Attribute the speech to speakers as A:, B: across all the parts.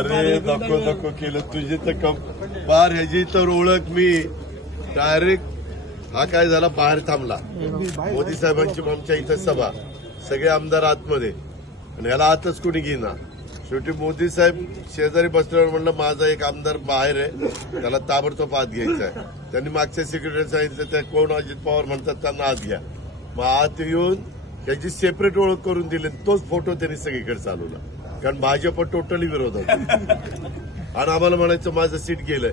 A: अरे नको नको केलं तुझी तर कम बार ह्याची तर ओळख मी. डायरेक्ट हा काय झाला बाहेर थांबला. मोदी साहेबांची आमच्या इथं सभा सगळे आमदार आतमध्ये. आणि ह्याला आतच कोणी घेईना. शेवटी मोदी साहेब शेजारी बसल्यावर म्हणलं माझा एक आमदार बाहेर आहे. त्याला ताबडतोब आत घ्यायचा आहे त्यांनी मागच्या सेक्रेटरी सांगितलं त्या कोण? अजित पवार म्हणतात त्यांना आत घ्या. मग आत येऊन त्याची सेपरेट ओळख करून दिली तोच फोटो त्यांनी सगळीकडे चालवला. कारण भाजप टोटली विरोधात आणि आम्हाला म्हणायचं माझं सीट गेलंय.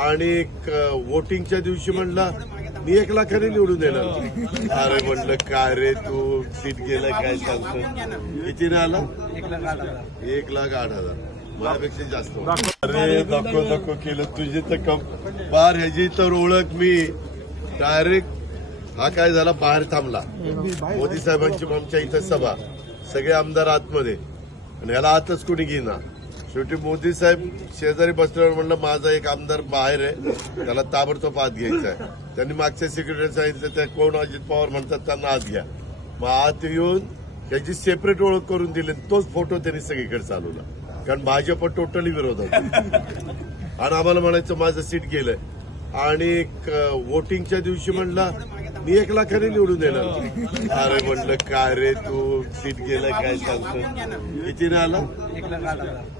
A: आणि क- वोटिंगच्या दिवशी म्हणला मी एक लाखाने निवडून येणार अरे म्हणलं काय रे तू? सीट गेलं काय सांगतो? कितीने आला? एक लाख आठ हजार. माझ्यापेक्षा जास्त. अरे धक्को धक्को केलं तुझी तर कम. बार ह्याची तर ओळख मी. डायरेक्ट हा काय झाला? बाहेर थांबला. मोदी साहेबांची आमच्या इथं सभा. सगळे आमदार आतमध्ये. आणि याला आतच कोणी घेईना. शेवटी मोदी साहेब शेजारी बसल्यावर म्हणलं माझा एक आमदार बाहेर आहे. त्याला ताबडतोब आत घ्यायचा आहे. त्यांनी मागच्या सेक्रेटरी सांगितलं त्या कोण? अजित पवार म्हणतात त्यांना आत घ्या. मग आत येऊन त्याची सेपरेट ओळख करून दिली तोच फोटो त्यांनी सगळीकडे चालवला. कारण भाजप टोटली विरोधात आणि आम्हाला म्हणायचं माझं सीट गेलंय. आणि वोटिंगच्या दिवशी म्हणला मी एक लाखाने निवडून येणार अरे म्हणलं काय रे तू सीट गेलं काय सांगतो? किती आला?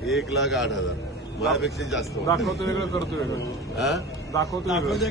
A: एक लाख आठ हजार. माझ्यापेक्षा जास्त.
B: दाखवतो वेगळं करतो वेगळं? दाखवतो वेगळं.